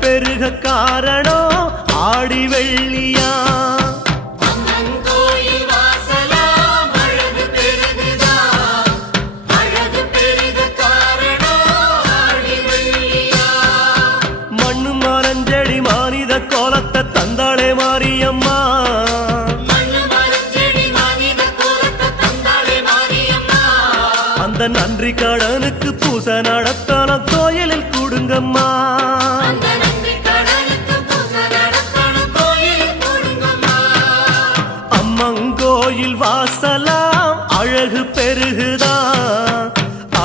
பெருக காரணம் ஆடி வெள்ளியா. மண்ணு மரஞ்செடி மானித கோலத்தை தந்தாளே மாரியம்மா. அந்த நன்றி கடனுக்கு பூசை நடத்தணும் கோயிலில் கூடுங்கம்மா. அம்மங்கோயில் வாசலாம் அழகு பெருகுதா,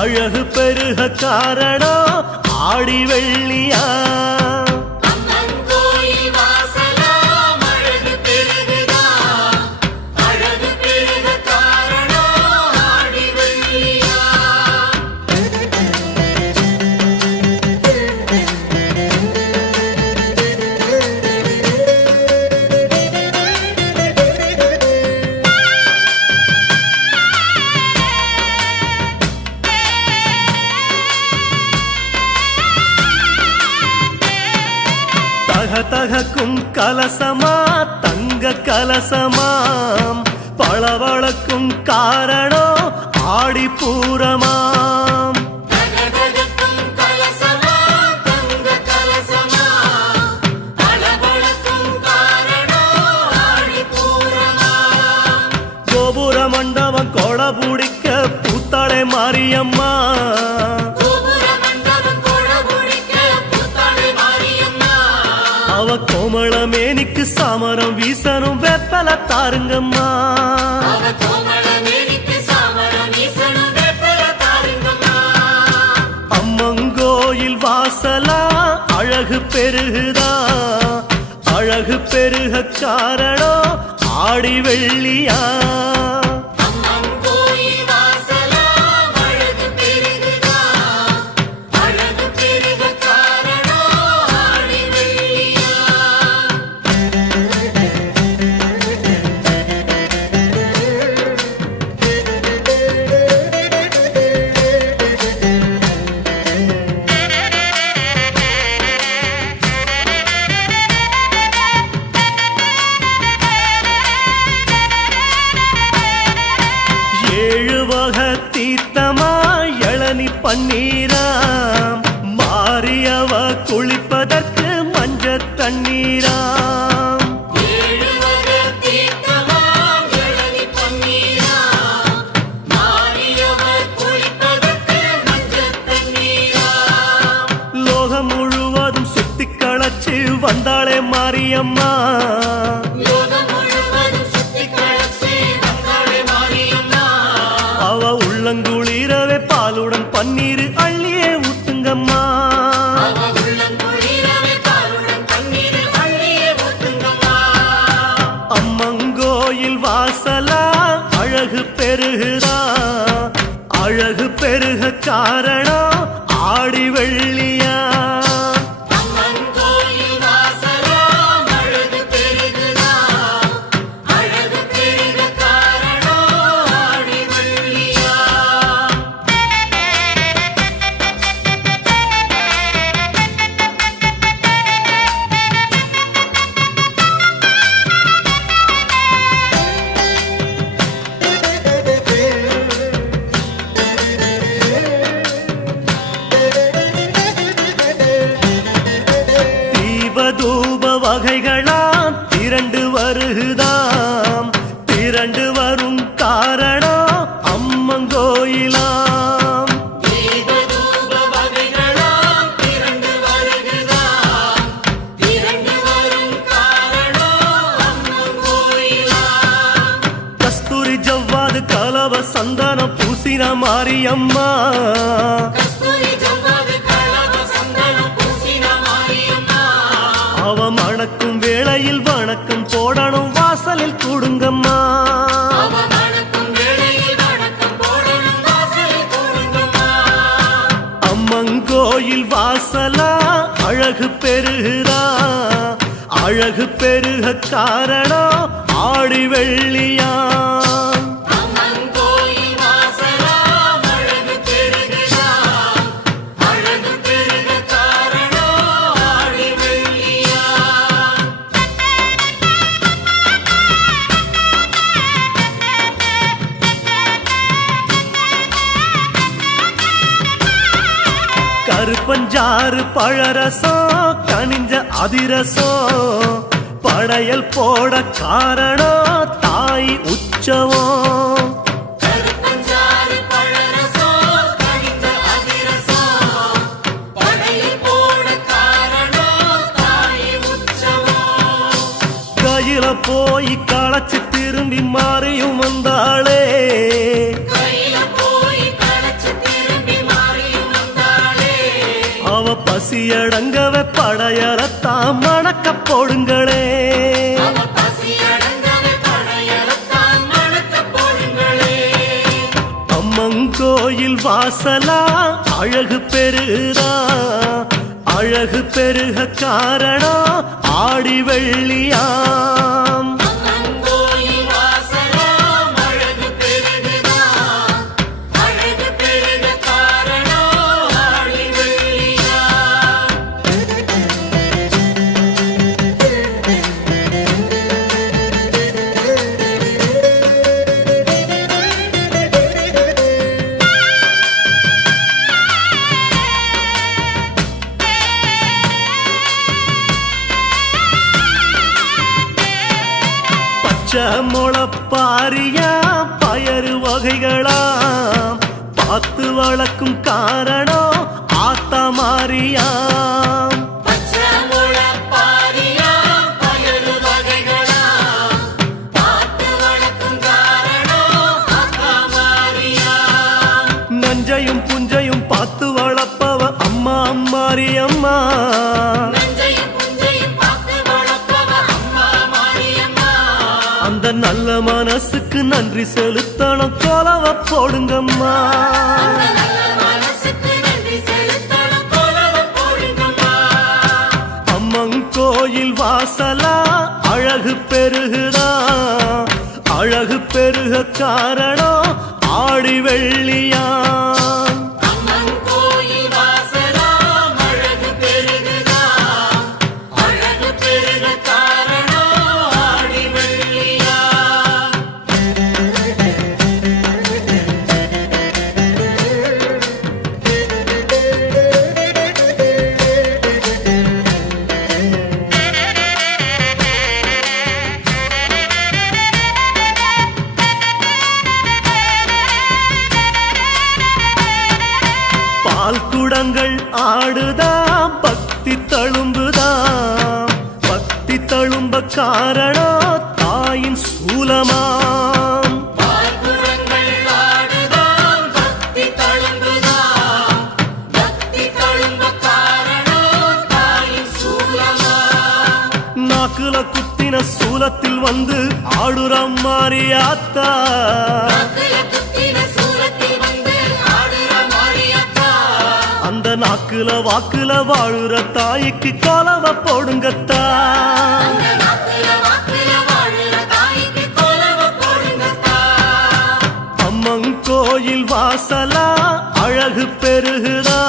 அழகு பெருக காரணம் ஆடி வெள்ளியா. தகக்கும் கலசமா தங்க கலசமாம், பளபளக்கும் காரணம் ஆடி பூரமாம். கோபுர மண்டபம் கொடை பிடிக்க பூத்தாளே மாரியம்மா. அவ கோமளமேனிக்கு சாமரம் வீசனும் வெப்பல தாருங்கம்மா. அம்மங்கோயில் வாசலா அழகு பெருகுதா, அழகு பெருக காரணம் ஆடி வெள்ளியா. தீர்த்தமா இளநி பன்னீராம், மாரியவ குளிப்பதற்கு மஞ்ச தண்ணீராம். லோகம் முழுவதும் சுத்தி களைச்சு வந்தாளே மாரியம்மா. அவ உள்ளங்குளிரவே பாலுடன் பன்னீர் அள்ளியே ஊத்துங்கம்மா. அம்மங்கோயில் வாசலா அழகு பெருகுதா, அழகு பெருக காரணம் ஆடி வெள்ளியா. வகைகளாம் திரண்டு வருகுதாம், திரண்டு வரும் காரணம் அம்மங்கோயிலாம். கஸ்தூரி ஜவ்வாது கலவ சந்தனம் பூசின மாரியம்மா. அவ மணக்கும் வேளையில் வணக்கம் போடணும் வாசலில் கூடுங்கம்மா. அம்மங்கோயில் வாசலா அழகு பெருகுதா, அழகு பெருக காரணம் ஆடி வெள்ளியா. பச்சஞ்சாறு பழரசம் கனிஞ்ச அதிரசம் படையல் போட காரணம் தாய் உற்சவம். கையில போய் களைச்சு திரும்பி மாறியும் வந்தாளே, அவ பசியடங்கவே படையலத்தான் மணக்க போடுங்களே. அம்மங்கோயில் வாசலா அழகு பெருகுதா, அழகு பெருக காரணம் ஆடி வெள்ளியாம். முளப்பாரியா பயறு வகைகளாம் பார்த்து வளர்க்கும் காரணம் ஆத்தா மாரியாம். நஞ்சையும் புஞ்சையும் பார்த்து வளர்ப்பவ அம்மா மாரியம்மா. அந்த நல்ல மனசுக்கு நன்றி செலுத்தணும் கோலவ போடுங்கம்மா. அம்மங்கோயில் வாசலா அழகு பெருகுதா, அழகு பெருக காரணம் ஆடி வெள்ளியா. குடங்கள் ஆடுதாம் பக்தி தழும்புதாம், பக்தி தழும்ப காரணம் தாயின் சூலமாம். நாக்குல குத்தின சூலத்தில் வந்து ஆடுறம் மாரியாத்தா, அந்த நாக்குல வாக்குல வாழுற தாய்க்கு கோலவ போடுங்கத்தா. அம்மங்கோயில் வாசலா அழகு பெருகுதா,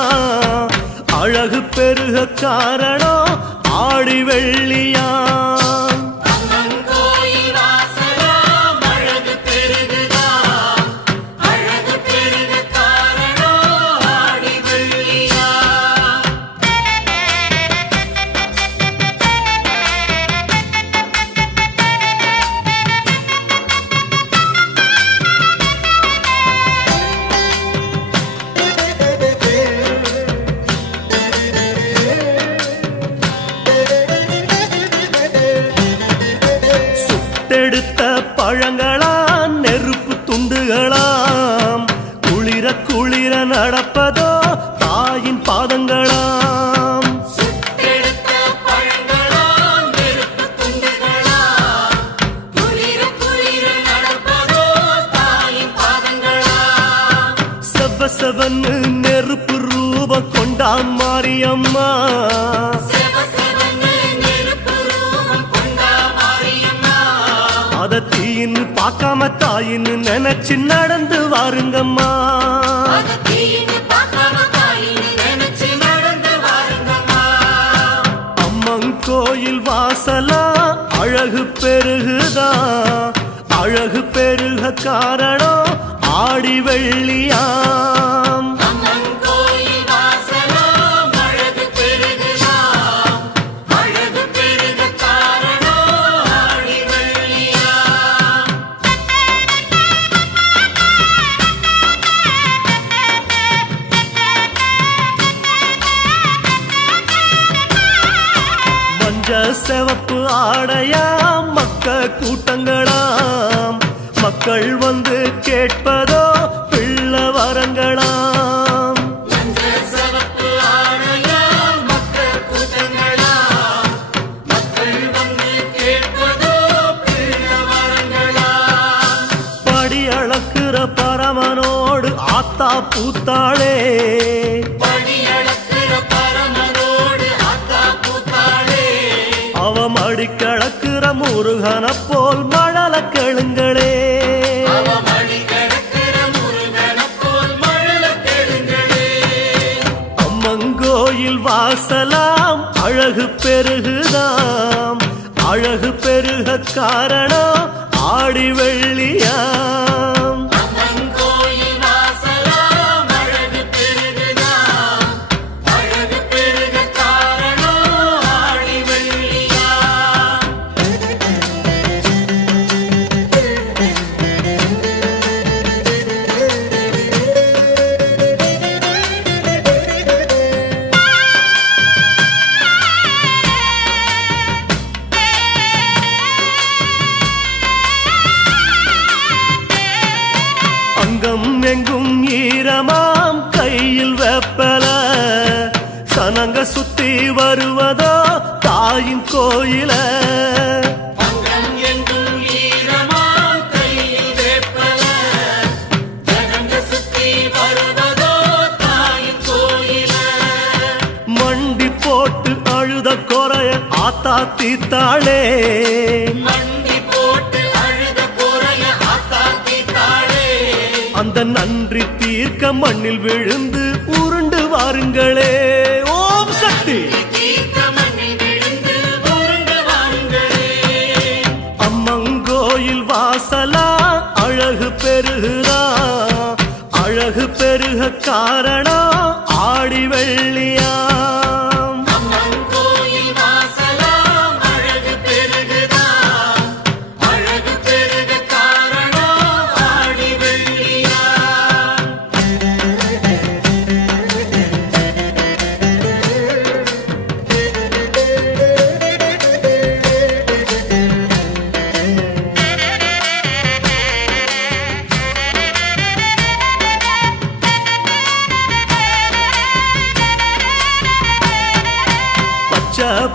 அழகு பெருக காரணம் ஆடி வெள்ளியா. எடுத்த பழங்களாம் நெருப்பு துண்டுகளாம் குளிர குளிர நடப்பதோ தாயின் பாதங்களாம். செவ செவன்னு நெருப்பு ரூபம் கொண்டா மாரியம்மா. அத தீன்னு பார்க்காம தாயின்னு நினைச்சு நடந்து வாருங்கம்மா. அம்மங்கோயில் வாசலா அழகு பெருகுதா, அழகு பெருக காரணம் ஆடி வெள்ளியாம். அம்மங்கோயில் வாசலா அழகு மஞ்ச சிவப்பு ஆடையாம் மக்க கூட்டங்களாம் மக்கள் வந்து கேட்பதோ பிள்ளை வரங்களாம் படி அளக்குற பரமனோடு ஆத்தா பூத்தாளே அவமடி கிழக்குற முருகன போல் மழல கெளுங்களே அம்மங்கோயில் வாசலாம் அழகு பெருகுதாம் அழகு பெருக காரணம் ஆடி வெள்ளியாம் எங்கும் ஈரமாம் கையில் வெப்பல சனங்க சுத்தி வருவதோ தாயின் கோயில மண்டி போட்டு அழுத குறைய ஆத்தா தீத்தாளே அந்த நன்றி தீர்க்க மண்ணில் விழுந்து உருண்டு வாருங்களே ஓம் சக்தி அம்மங்கோயில் வாசலா அழகு பெருகுதா அழகு பெருக காரணம் ஆடி வெள்ளியா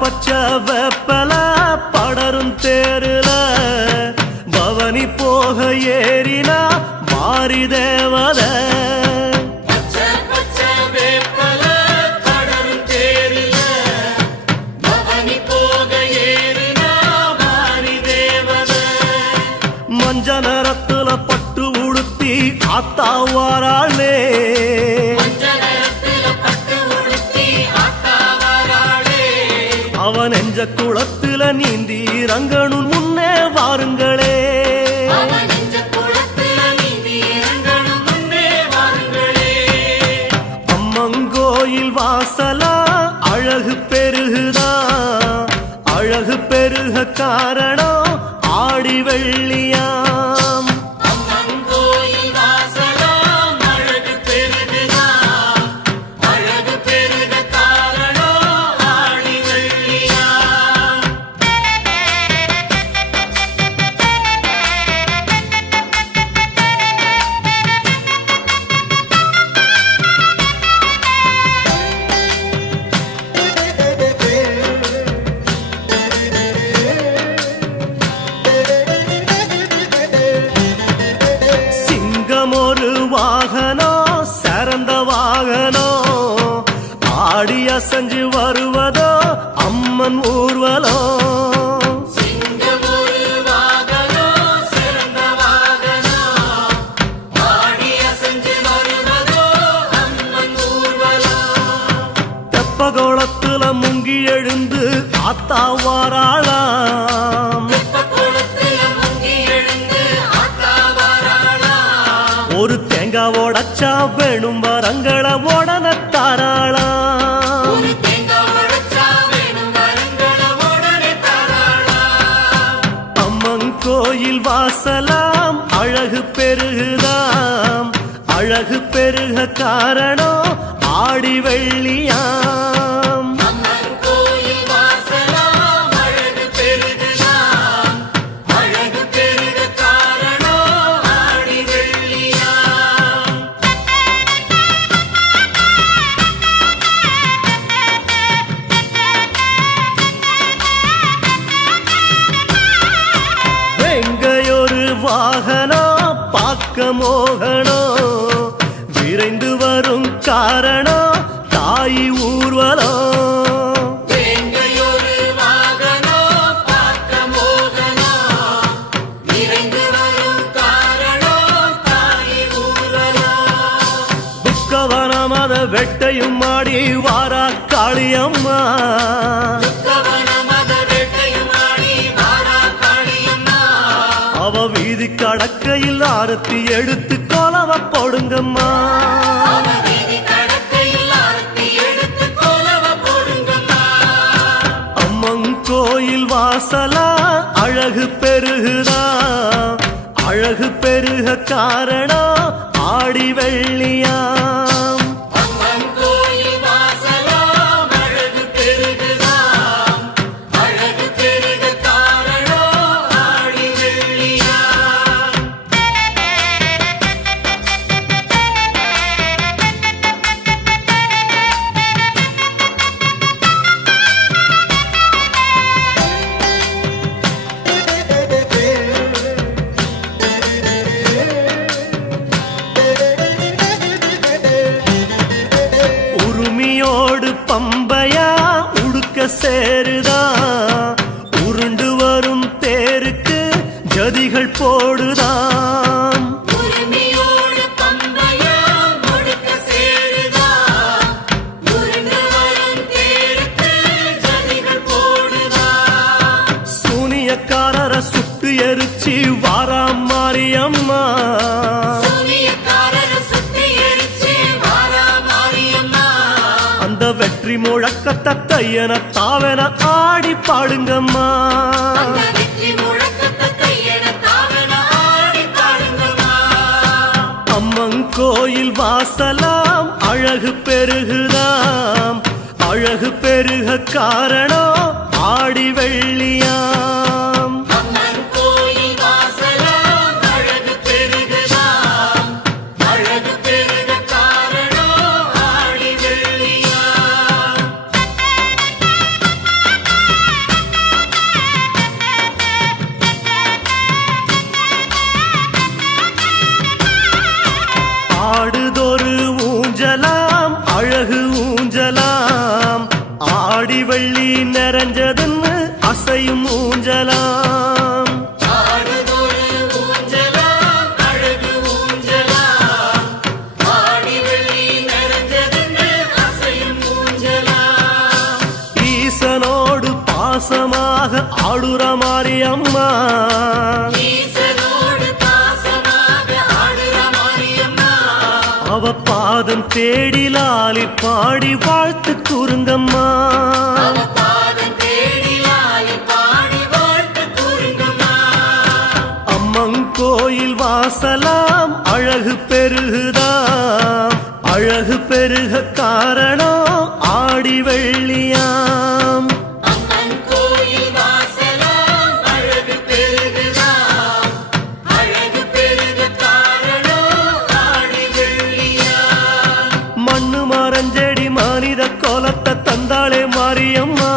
பச்சை வெப்பல படரும் தேருல பவனி போக ஏறினா மாறி தேவத மஞ்ச நேரத்துல பட்டு உடுத்தி ஆத்தா வாராளே அவன் நெஞ்ச குளத்துல நீந்தி ரங்கனும் முன்னே வாருங்களே அம்மங்கோயில் வாசலா அழகு பெருகுதா அழகு பெருக காரணம் ஆடி வெள்ளியாம் ஒரு வாகனோ சிறந்த வாகனோ ஆடி அசைஞ்சு வருவதோ அம்மன் ஊர்வலோ தெப்பகோளத்துல முங்கி எழுந்து ஆத்தா வாராளாம் ஒரு தேங்காய் உடைச்சா வேணும் வரங்கள உடன தாராளாம் அம்மன் கோயில் வாசலாம் அழகு பெருகுதாம் அழகு பெருக காரணம் ஆடி வெள்ளியாம் அம்மன் கோயில் வாசலாம் பார்க்க மோகனம் விரைந்து வரும் காரணம் தாயி ஊர்வலம் துக்கவனமத வெட்டையும் மாடி வாரா காளியம்மா அவ வீதி கடக்கையில் ஆரத்தி எடுத்து கோலவ போடுங்கம்மா அம்மன் கோயில் வாசலா அழகு பெருகுதா அழகு பெருக காரணம் ஆடி வெள்ளியாம் பம்பையா உடுக்க சேருதா உருண்டு வரும் தேருக்கு ஜதிகள் போடுதாம் சூனியக்காரரை சுட்டு எரிச்சி வாராம் மாரியம்மா வெற்றி முழக்கத்தை கையன தாவன ஆடி பாடுங்கம்மா அம்மன் கோயில் வாசலாம் அழகு பெருகுதாம் அழகு பெருக காரணம் ஆடி வெள்ளியாம் ஆடுதொரு ஊஞ்சலாம் அழகு ஊஞ்சலாம் ஆடி வெள்ளி நிறைஞ்சதுன்னு அசையும் ஊஞ்சலாம் ஈசனோடு பாசமாக ஆடுற மாரியம்மா அவ பாதம் தேடி லாலி பாடி வாழ்த்து கூறுங்கம்மா அம்மன் கோயில் வாசலாம் அழகு பெருகுதாம் அழகு பெருக காரணம் ஆடி வெள்ளியாம் மரஞ்செடி மானிட கோலத்தை தந்தாளே மாரியம்மா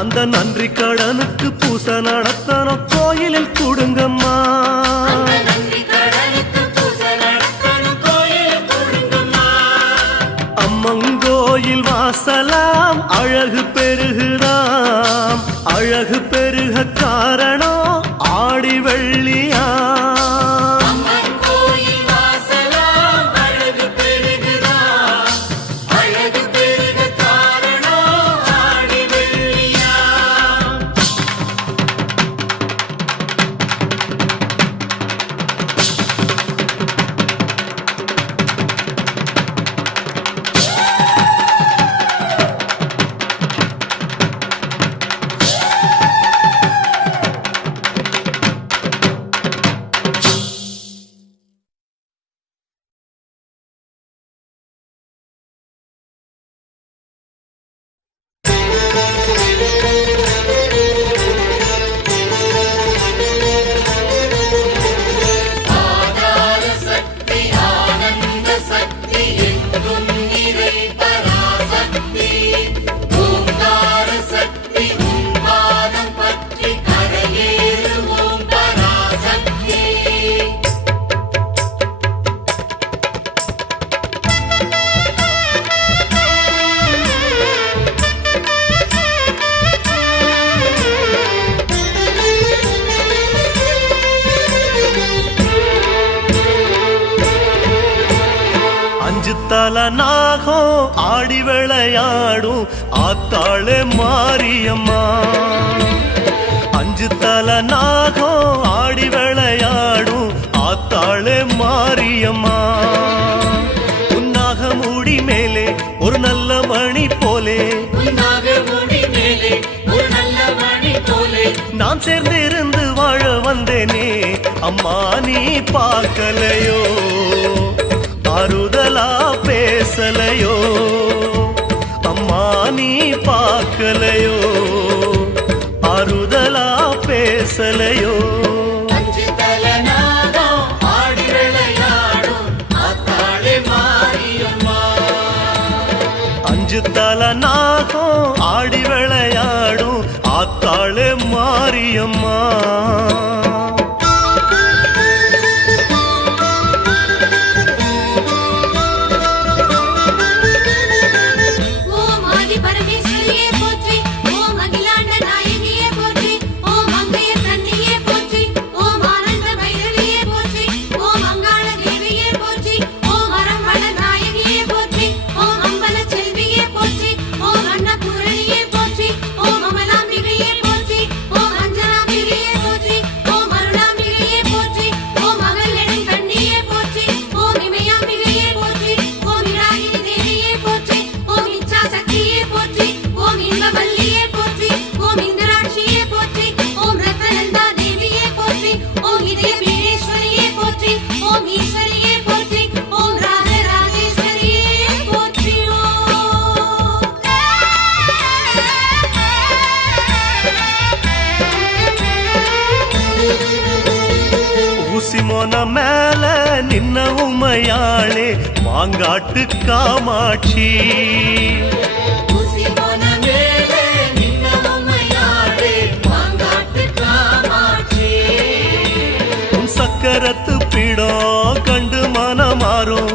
அந்த நன்றி கடனுக்கு பூச நடத்தணும் கோயிலில் கூடுங்கம்மா அம்மன் கோயில் வாசலாம் அழகு பெருகுதாம் அழகு பெருக காரணம் ஆடி வெள்ளியாம் நாகம் ஆடி விளையாடும் ஆத்தாளே மாரியம்மா. அஞ்சு தல நாகம் ஆடி விளையாடும் ஆத்தாளே மாரியம்மா. உன்னாக மூடி மேலே ஒரு நல்ல மணி போலே நான் சேர்ந்திருந்து வாழ வந்தேனே அம்மா நீ பார்க்கலையோ ஆறுதலா பேசலையோ அம்மா நீ பார்க்கலையோ ஆறுதலா பேசலையோ. அஞ்சு தல நாகம் ஆடி விளையாடும் ஆத்தாளே மாரியம்மா. ஊசிமோன மேல நின்ன உமையாளே மாங்காட்டு காமாட்சி. உன் சக்கரத்து பீடம் கண்டு மனமாறும்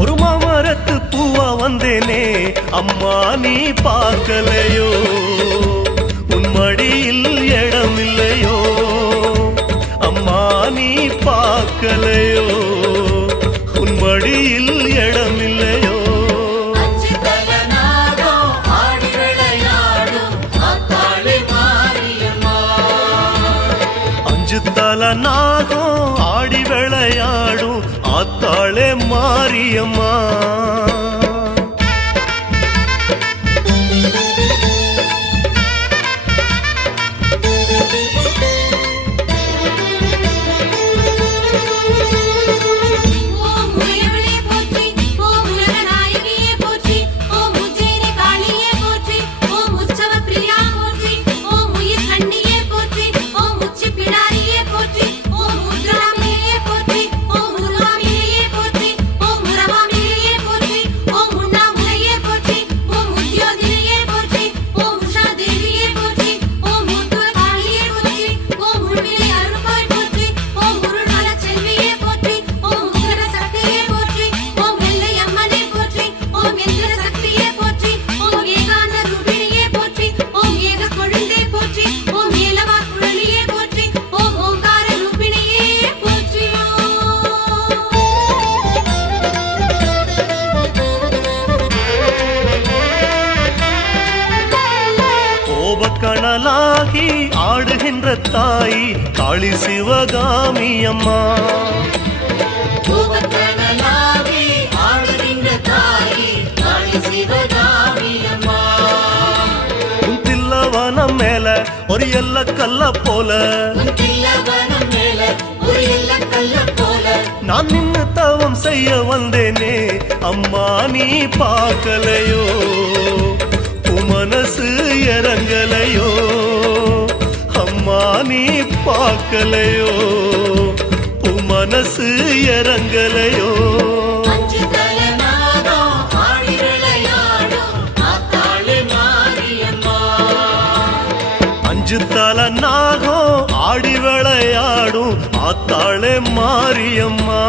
ஒரு மாமரத்து பூவா வந்தேனே அம்மா நீ பார்க்கலையோ உன் மடியில் இடமில்லையோ அம்மா நீ பார்க்கலையோ உன் மடியில் இடமில்லையோ. அஞ்சு தல நாகம் ஆடி விளையாடும் ஆத்தாளே மாரியம்மா. கணலாகி ஆடுகின்ற தாய் காளி சிவகாமி அம்மா. உன் தில்லவனம் மேல ஒரு எல்ல கல்ல போல நான் நின்னு தவம் செய்ய வந்தேனே அம்மா நீ பார்க்கலையோ மனசு இறங்கலையோ அம்மா நீ பார்க்கலையோ மனசு இறங்கலையோ. அஞ்சு தல நாகம் ஆடி விளையாடும் ஆத்தாளே மாரியம்மா.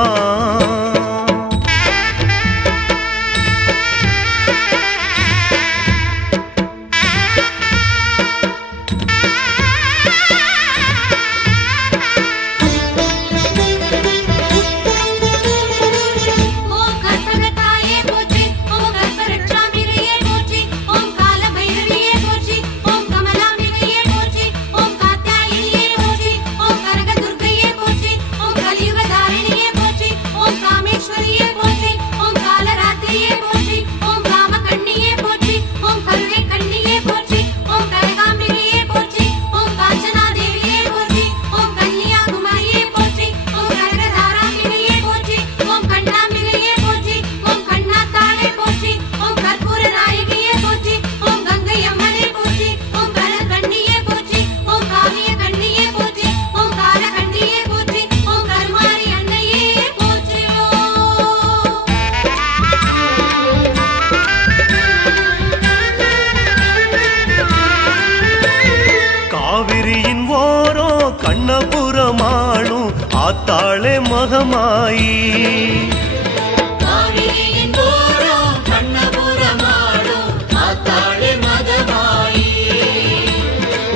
மகமாயி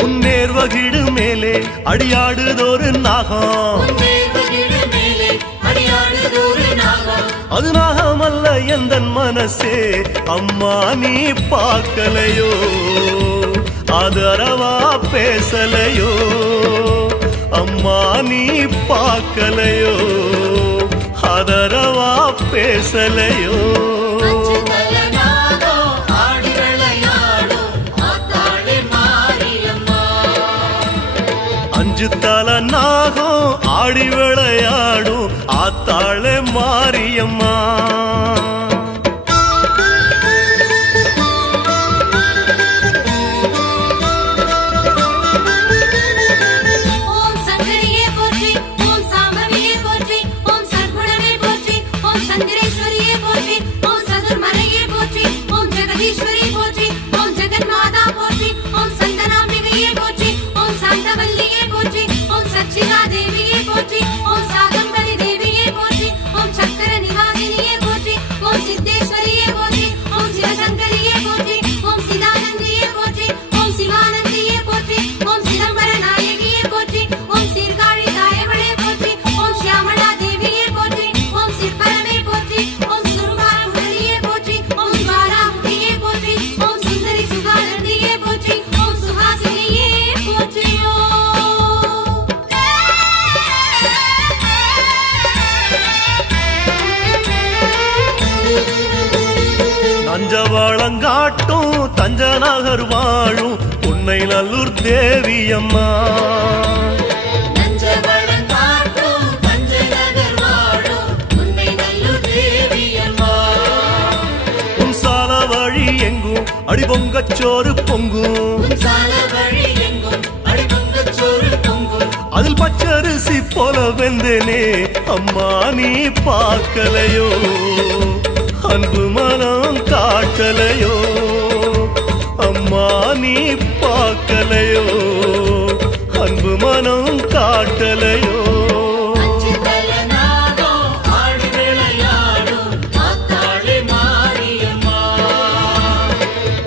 உன்னேர்வகிடு மேலே அடியாடுதொரு நாகம் அது நாகமல்ல எந்தன் மனசே அம்மா நீ பார்க்கலையோ ஆதரவா பேசலையோ அம்மா நீ பார்க்கலையோ ஆதரவா பேசலையோ அஞ்சு தல நாகம் ஆடி விளையாடும் ஆத்தாளே மாரியம்மா நஞ்சவளங்காட்டும் தஞ்சநகர் வாழும் உன்னை நல்லூர் தேவியம்மா உன் சால வழி எங்கும் அடிபொங்கச்சோறு பொங்கும் அதில் பச்சரிசி போல வெந்தனே அம்மா நீ பார்க்கலையோ அன்பு மனம் காட்டலையோ அம்மா நீ பார்க்கலையோ அன்பு மனம் காட்டலையோ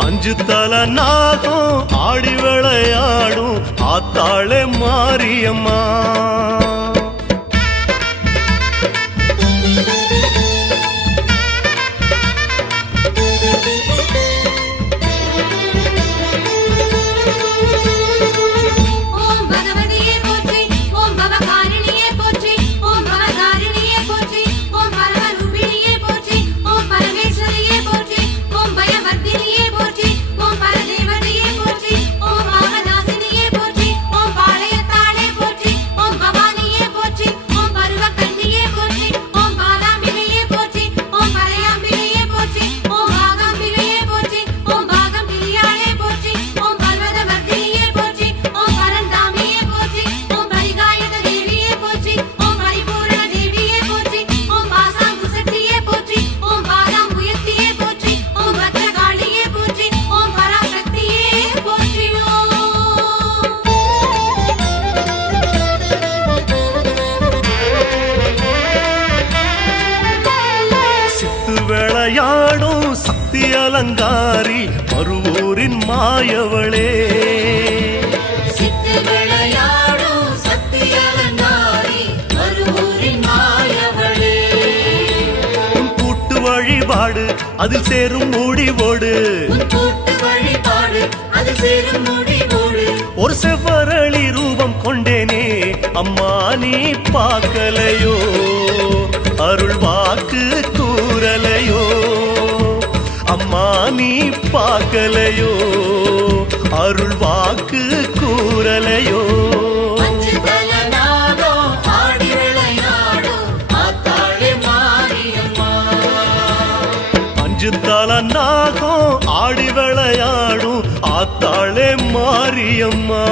அஞ்சு தல நாகம் ஆடி விளையாடும் ஆத்தாளே மாரியம்மா விளையாடும் சக்தி அலங்காரி மறுவூரின் மாயவளே உன் கூட்டு வழிபாடு அதில் சேரும் முடிவோடு ஒரு செவ்வரளி ரூபம் கொண்டேனே அம்மா நீ பார்க்கலையோ அருள் வாக்கு கூறலையோ அம்மா நீ பார்க்கலையோ அருள் வாக்கு கூறலையோ அஞ்சு தல நாகம் ஆடி விளையாடும் ஆத்தாளே மாரியம்மா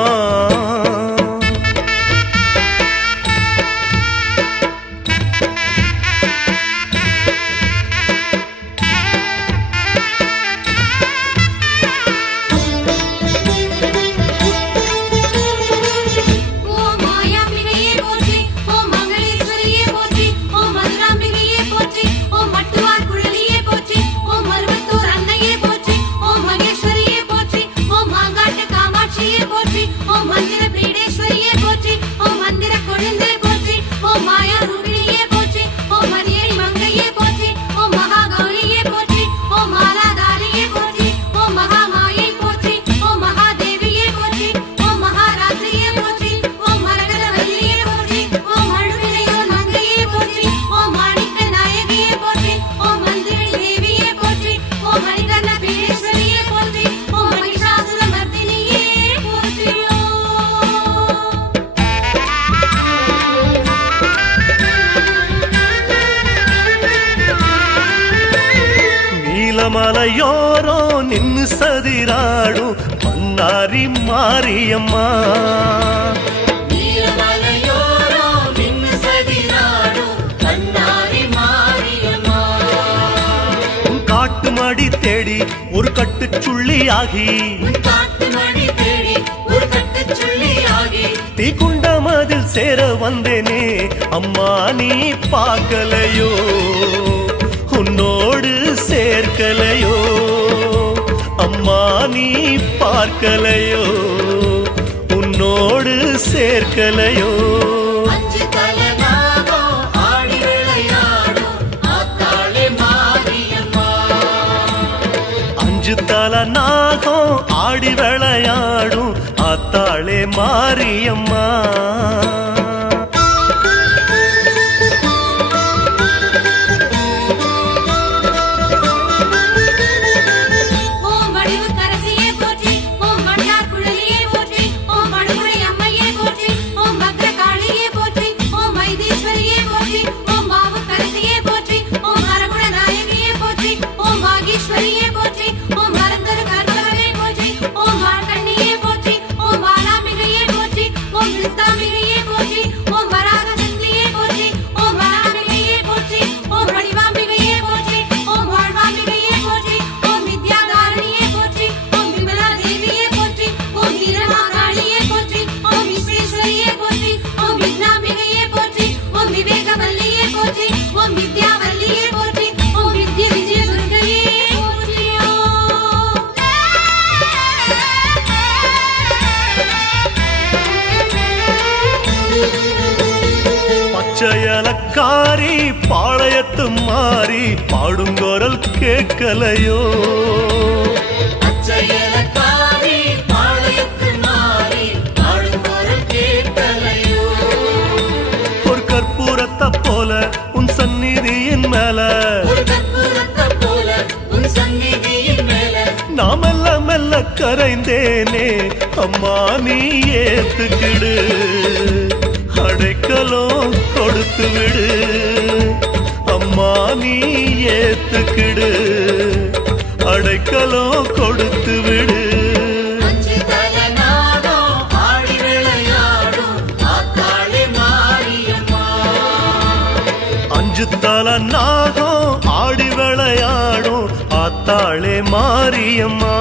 ஓம் மாயாம்பிகையே போற்றி, ஓம் மங்களேஸ்வரியே போற்றி. நீலமலையோரோ நின்னு சதிராடும் பண்ணாரி மாரியம்மா காட்டுமடி தேடி ஒரு கட்டுச்சுள்ளியாகி தீக்குண்டமதில் சேர வந்தேனே அம்மா நீ பார்க்கலையோ உன்னோடு சேர்க்கலையோ அம்மா நீ பார்க்கலையோ உன்னோடு சேர்க்கலையோ அஞ்சு தல நாகம் ஆடி விளையாடும் ஆத்தாளே மாரியம்மா பச்சையலக்காரி பாளையத்து மாறி பாடுங்கோரல் கேட்கலையோ ஒரு கற்பூரத்தை போல உன் சந்நிதியின் மேல நான் மெல்ல மெல்ல கரைந்தேனே அம்மா நீ ஏத்துக்கிடு அடைக்கலம் கொடுத்து விடு அம்மா நீ ஏத்துக்கிடு அடைக்கலம் கொடுத்து விடு அஞ்சு தல நாகம் ஆடி விளையாடும் ஆத்தாளே மாரியம்மா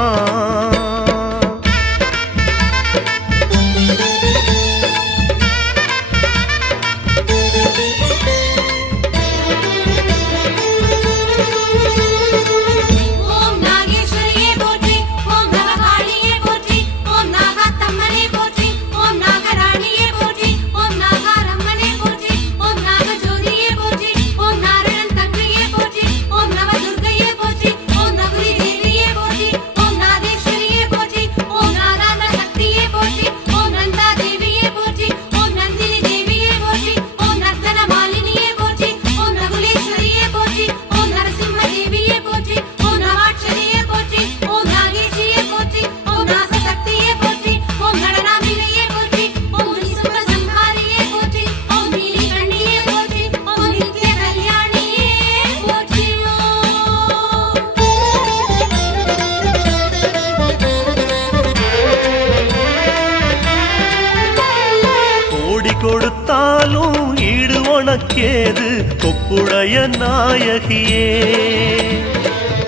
கொடுத்தாலும் ஈடு உனக்கேது கொப்புடைய நாயகியே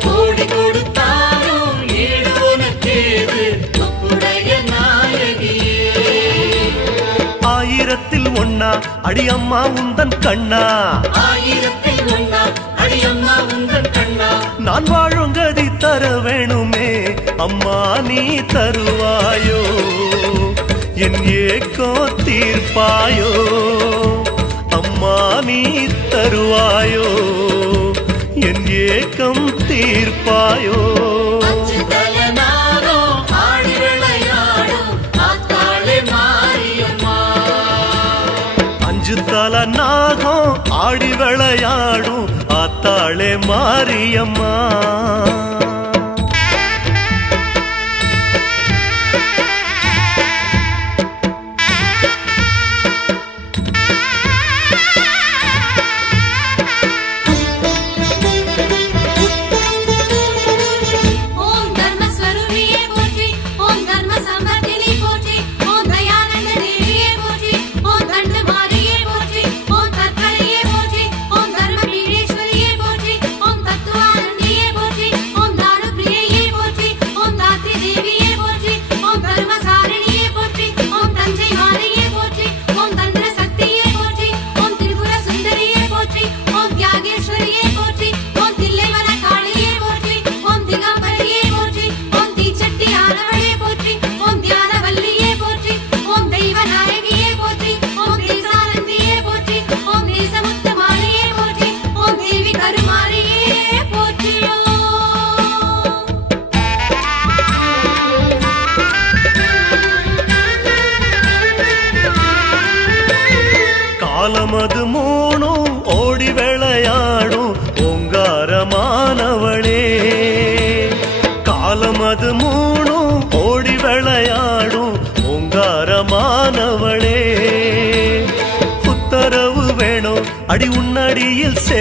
கோடி கொடுத்தாலும் ஈடு உனக்கேது கொப்புடைய நாயகியே ஆயிரத்தில் ஒன்னா அடியம்மா உந்தன் கண்ணா ஆயிரத்தில் ஒன்னா அடியம்மா உந்தன் கண்ணா நான் வாழும் கதி தர வேணுமே அம்மா நீ தருவாயோ என் ஏக்கம் தீர்ப்பாயோ அம்மா நீ தருவாயோ என் ஏக்கம் தீர்ப்பாயோ அஞ்சு தல நாகம் ஆடி விளையாடும் ஆத்தாளே மாரியம்மா அஞ்சு தல நாகம் ஆடி விளையாடும் ஆத்தாளே மாரியம்மா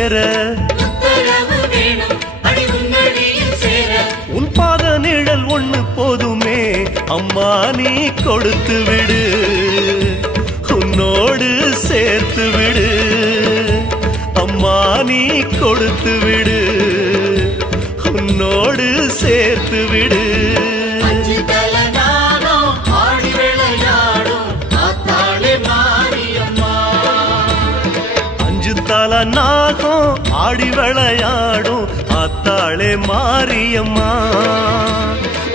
சேர உத்தரவு வேணும் அடி உன்னடியில் சேர உன் பாத நிழல் ஒண்ணு போதுமே அம்மா நீ கொடுத்து விடு உன்னோடு சேர்த்து விடு அம்மா நீ கொடுத்து விடு உன்னோடு சேர்த்து விடு அஞ்சு தலை நானும் ஆடி விளையாடும் ஆத்தாளே மாரியம்மா அஞ்சு தல நாகம் ஆடி விளையாடும் ஆத்தாளே மாரியம்மா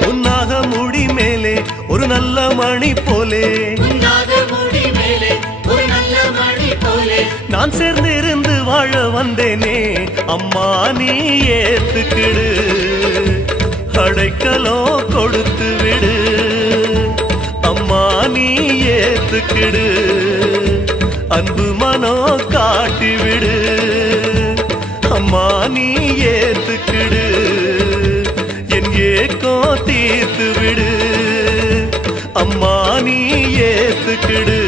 உன்னாக முடி மேலே ஒரு நல்ல மணி போலே உன்னாக முடி மேலே ஒரு நல்ல மணி போலே நான் சேர்ந்து இருந்து வாழ வந்தேனே அம்மா நீ ஏத்துக்கிடு அடைக்கலோ கொடுத்து விடு அம்மா நீ ஏத்துக்கிடு அன்பு மனோ காட்டி விடு அம்மா நீ ஏத்துக்கிடு என் ஏக்கம் தீர்த்து விடு அம்மா நீ ஏத்துக்கிடு